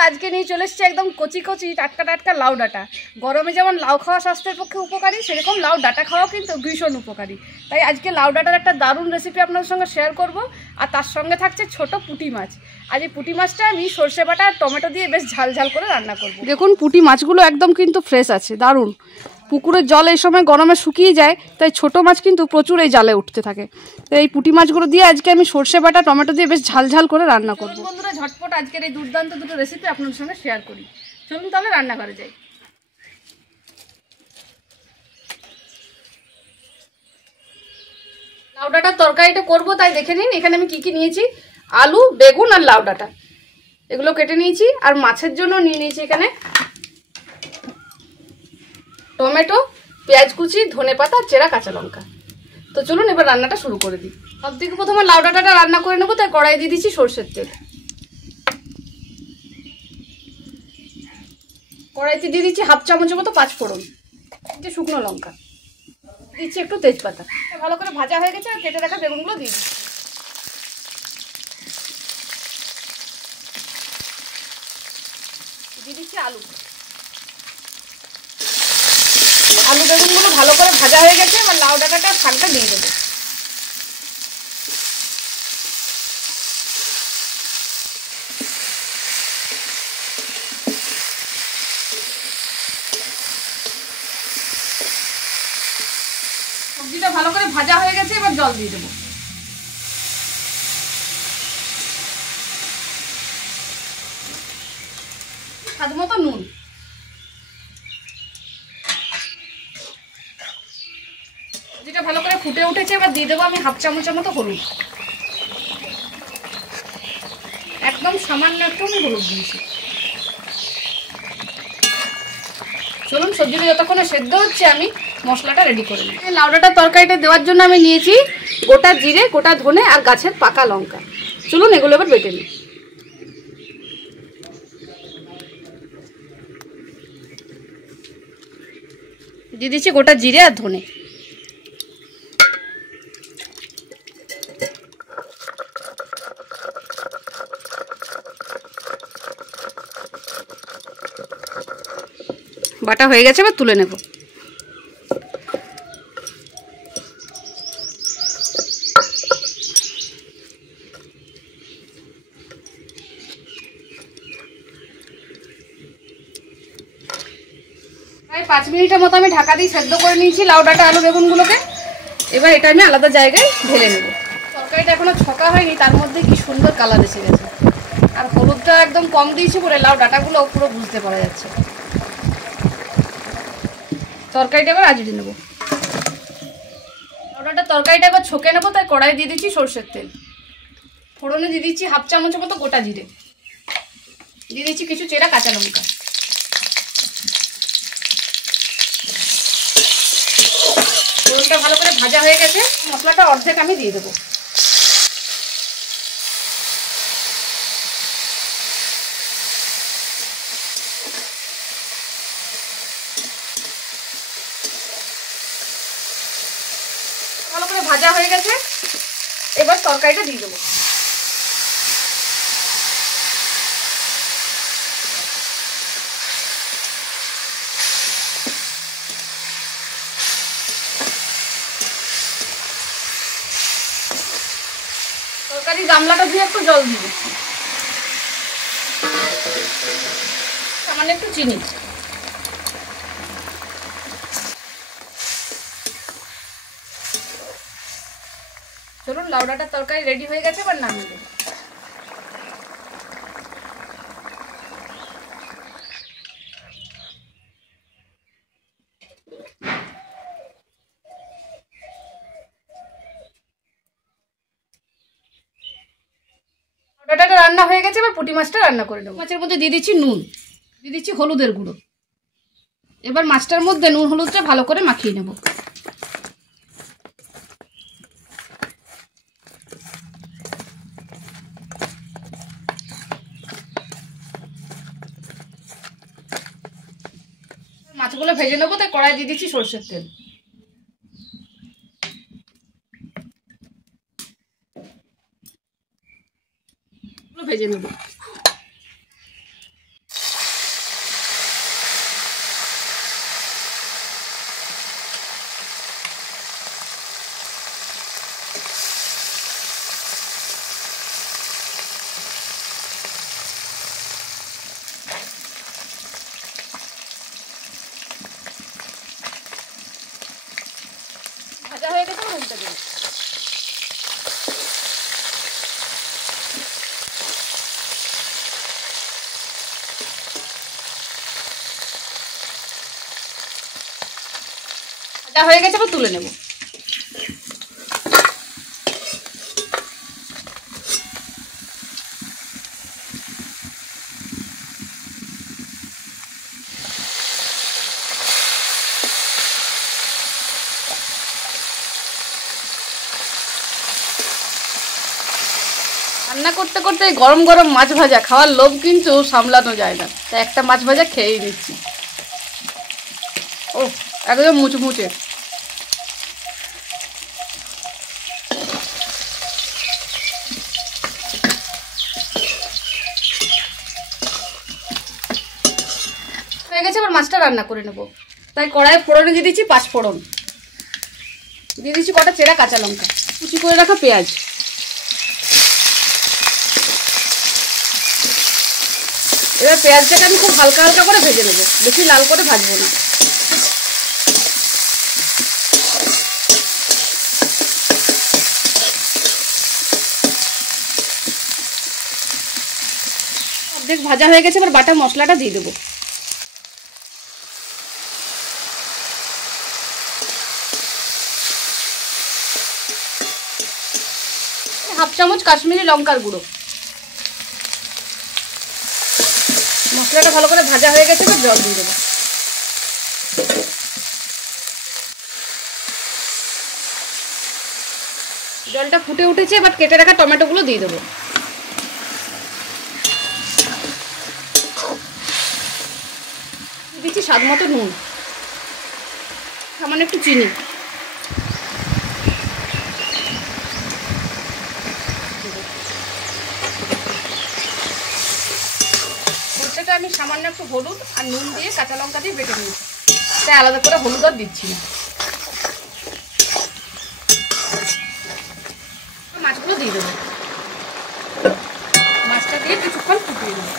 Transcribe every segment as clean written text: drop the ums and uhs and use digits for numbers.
বন্ধুরা, আজকে নিয়ে চলে এসেছি একদম কচি কচি টাটকা টাটকা লাউ ডাঁটা। গরমে যেমন লাউ খাওয়া স্বাস্থ্যের পক্ষে উপকারী, সেরকম লাউ ডাঁটা খাওয়া কিন্তু ভীষণ উপকারী। তাই আজকে লাউ ডাঁটার একটা দারুণ রেসিপি আপনাদের সঙ্গে শেয়ার করব। আর তার সঙ্গে থাকছে ছোট পুঁটি মাছ। আজ এই পুঁটি মাছটা আমি সর্ষে বাটা আর টমেটো দিয়ে বেশ ঝাল ঝাল করে রান্না করব। দেখুন, পুঁটি মাছগুলো একদম কিন্তু ফ্রেশ আছে, দারুণ। পুকুরের জল এই সময় গরমে শুকিয়ে যায়, তাই ছোট মাছ কিন্তু প্রচুর এই জালে উঠতে থাকে। তো এই পুঁটি মাছগুলো দিয়ে আজকে আমি সর্ষে বাটা টমেটো দিয়ে বেশ ঝাল ঝাল করে রান্না করব। বন্ধুরা, ঝটপট আজকের এই দুর্দান্ত দুটো রেসিপি আপনাদের সঙ্গে শেয়ার করি। চলুন তাহলে রান্নাঘরে যাই। লাউ ডাঁটার তরকারিটা করবো, তাই দেখে নিন এখানে আমি কি কি নিয়েছি। আলু, বেগুন আর লাউ ডাঁটা এগুলো কেটে নিয়েছি। আর মাছের জন্য নিয়ে নিয়েছি এখানে টমেটো, পেঁয়াজ কুচি, ধনেপাতা, চেরা কাঁচা লঙ্কা। তো চলুন এবার রান্নাটা শুরু করে দিই। সব থেকে প্রথমে লাউ ডাঁটাটা রান্না করে নেবো, তাই কড়াই দিয়ে দিচ্ছি সর্ষের তেল। কড়াইতে দিয়ে দিচ্ছি হাফ চামচের মতো পাঁচফোড়ন, শুকনো লঙ্কা দিচ্ছি, একটু তেজপাতা। ভালো করে ভাজা হয়ে গেছে, আর কেটে রাখা বেগুনগুলো দিয়ে দিচ্ছি। দিয়ে দিচ্ছি আলু। আলু বেগুনগুলো ভালো করে ভাজা হয়ে গেছে, এবার লাউ ডাঁটাটা শাকটা দিয়ে দেবো। সবজিটা ভালো করে ভাজা হয়ে গেছে, এবার জল দিয়ে দেবো। স্বাদ মতো নুন। যেটা ভালো করে ফুটে উঠেছে, এবার দিয়ে দেবো আমি হাফ চামচের মতো হলুদ। একদম সামান্য একটু আমি হলুদ দিয়েছি। চলুন সবজিটা যতক্ষণে সেদ্ধ হচ্ছে আমি মশলাটা রেডি করে নিই। লাউ ডাঁটার তরকারিটা দেওয়ার জন্য আমি নিয়েছি গোটা জিরে, গোটা ধনে আর গাছের পাকা লঙ্কা। চলুন এগুলো এবার বেটে নিই। দিয়ে দিচ্ছি গোটা জিরে আর ধনে। বাটা হয়ে গেছে, এবার তুলে নেব। প্রায় 5 মিনিটের মতো আমি ঢাকা দিয়ে সেদ্ধ করে নিয়েছি লাউ ডাঁটা আলু বেগুনগুলোকে। এবার এটা আমি আলাদা জায়গায় ঢেলে নেব। তরকারিটা এখনো ছকা হয়নি, তার মধ্যে কি সুন্দর কালার এসে গেছে। আর হলুদটা একদম কম দিয়েছি বলে লাউ ডাঁটাগুলো পুরো বুঝতে পারা যাচ্ছে। তরকারিটা এবার আজড়ে নেব। লাউ ডাঁটার তরকারিটা এবার ছকে নেবো, তাই কড়াই দিয়ে দিচ্ছি সর্ষের তেল। ফোড়নে দিয়ে দিচ্ছি হাফ চামচের মতো গোটা জিরে। দিয়ে দিচ্ছি কিছু চেরা কাঁচা লঙ্কা। ফোড়নটা ভালো করে ভাজা হয়ে গেছে, মশলাটা অর্ধেক আমি দিয়ে দেবো। ভালো করে ভাজা হয়ে গেছে, এবার তরকারিটা দিয়ে দেবো। তরকারি গামলাটা দিয়ে একটু জল দিয়ে দিচ্ছি, সামান্য একটু চিনি। চলুন, লাউ ডাঁটার তরকারি রেডি হয়ে গেছে, এবার নামিয়ে দেবো। লাউ ডাঁটাটা রান্না হয়ে গেছে, এবার পুঁটি মাছটা রান্না করে নেবো। মাছের মধ্যে দিয়ে দিচ্ছি নুন, দিয়ে দিচ্ছি হলুদের গুঁড়ো। এবার মাছটার মধ্যে নুন হলুদটা ভালো করে মাখিয়ে নেব। মাছগুলো ভেজে নেবো, তাই কড়াই দিয়ে দিচ্ছি সর্ষের তেল। ভেজে নেব। হতে দেবো। ভাজা হয়ে গেছে, আবার তুলে নেব। রান্না করতে করতে গরম গরম মাছ ভাজা খাওয়ার লোভ কিন্তু সামলানো যায় না, তাই একটা মাছ ভাজা খেয়েই নিচ্ছি। ও একদম মুচমুচে। হয়ে গেছে, এবার মাছটা রান্না করে নেব। তাই কড়াইয়ে ফোড়নে দিয়ে দিচ্ছি 5 ফোড়ন, দিয়ে দিচ্ছি কটা চেরা কাঁচা লঙ্কা, কুচি করে রাখা পেঁয়াজ, এবার পেঁয়াজটাকে আমি খুব হালকা হালকা করে ভেজে নেব, বেশি লাল করে ভাজবো না। অর্ধেক ভাজা হয়ে গেছে, এবার বাটা মশলাটা দিয়ে দেবো। হাফ চামচ কাশ্মীরি লঙ্কার গুঁড়ো। মশলাটা ভালো করে ভাজা হয়ে গেছে, এবার জল দিয়ে দেবো। জলটা ফুটে উঠেছে, এবার কেটে রাখা টমেটোগুলো দিয়ে দেবো। দিচ্ছি স্বাদ মতো নুন, সামান্য একটু চিনি, মরিচটা আমি সামান্য একটু হলুদ আর নুন দিয়ে কাঁচা লঙ্কা দিয়ে বেটে নিয়েছি, তাই আলাদা করে হলুদ আর দিচ্ছি না। মাছগুলো দিয়ে দেবো, মাছটা দিয়ে কিছুক্ষণ ফুটিয়ে দেবো।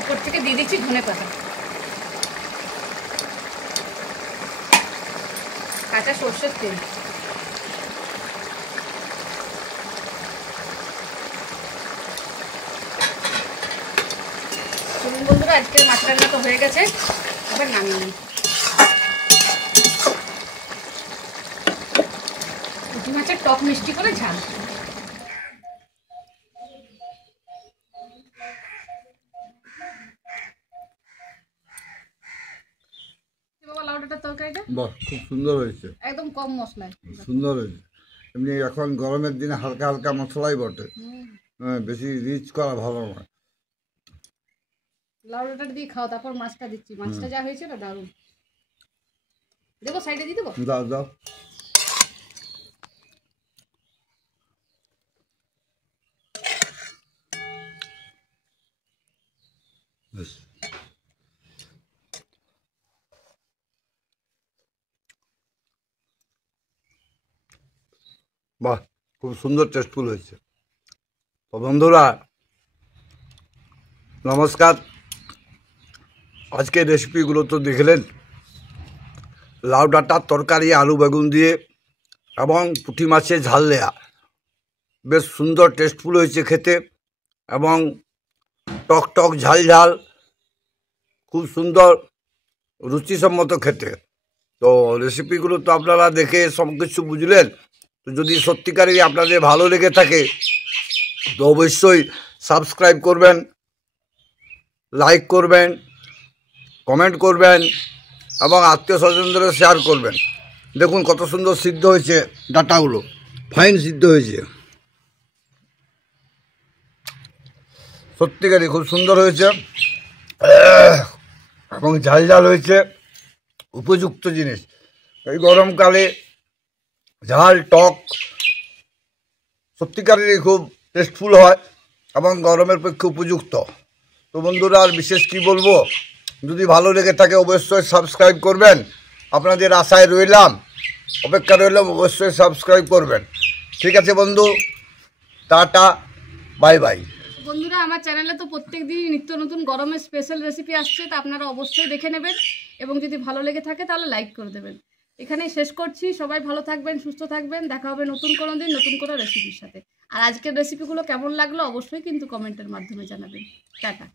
উপর থেকে দিয়ে দিচ্ছি ধনে পাতা, কাঁচা সর্ষের তেল, চলুন বন্ধুরা, আজকের মাছ রান্না তো হয়ে গেছে, এবার নামিয়ে নিই। পুঁটি মাছের টক মিষ্টি করে ঝাল। বাবা লাউ ডাঁটার তরকারিটা বাহ, খুব সুন্দর হয়েছে, একদম কম মশলায় সুন্দর হয়েছে। এমনি এখন গরমের দিনে হালকা হালকা মশলাই বটে, বেশি রিচ করা ভালো নয়। লাউ ডাঁটা দিয়ে খাও, তারপর মাছটা দিচ্ছি। মাছটা যা হয়েছে না দারুণ। দেবো সাইডে দিয়ে দেবো। দাও দাও। বেশ, বাহ, খুব সুন্দর টেস্টফুল হয়েছে। তো বন্ধুরা নমস্কার, আজকের রেসিপিগুলো তো দেখলেন, লাউ ডাঁটার তরকারি আলু বেগুন দিয়ে এবং পুঁটি মাছের ঝাল দেয়া, বেশ সুন্দর টেস্টফুল হয়েছে খেতে, এবং টক টক ঝাল ঝাল, খুব সুন্দর রুচিসম্মত খেতে। তো রেসিপিগুলো তো আপনারা দেখে সব কিছু বুঝলেন। তো যদি সত্যিকারই আপনাদের ভালো লেগে থাকে তো অবশ্যই সাবস্ক্রাইব করবেন, লাইক করবেন, কমেন্ট করবেন এবং আত্মীয় স্বজনদের শেয়ার করবেন। দেখুন কত সুন্দর সিদ্ধ হয়েছে, ডাঁটাগুলো ফাইন সিদ্ধ হয়েছে, সত্যিকারই খুব সুন্দর হয়েছে এবং ঝাল ঝাল হয়েছে, উপযুক্ত জিনিস। এই গরমকালে ঝাল টক সত্যিকারেরই খুব টেস্টফুল হয় এবং গরমের পক্ষে উপযুক্ত। তো বন্ধুরা আর বিশেষ কি বলবো, যদি ভালো লেগে থাকে অবশ্যই সাবস্ক্রাইব করবেন। আপনাদের আশায় রইলাম, অপেক্ষা রইলাম, অবশ্যই সাবস্ক্রাইব করবেন। ঠিক আছে বন্ধু, টাটা, বাই বাই। বন্ধুরা, আমার চ্যানেলে তো প্রত্যেক দিনই নিত্য নতুন গরমের স্পেশাল রেসিপি আসছে, তা আপনারা অবশ্যই দেখে নেবেন এবং যদি ভালো লেগে থাকে তাহলে লাইক করে দেবেন। এখানেই শেষ করছি। সবাই ভালো থাকবেন, সুস্থ থাকবেন। দেখা হবে নতুন কোনো দিন নতুন কোনো রেসিপির সাথে। আর আজকের রেসিপিগুলো কেমন লাগলো অবশ্যই কিন্তু কমেন্টের মাধ্যমে জানাবেন। টাটা।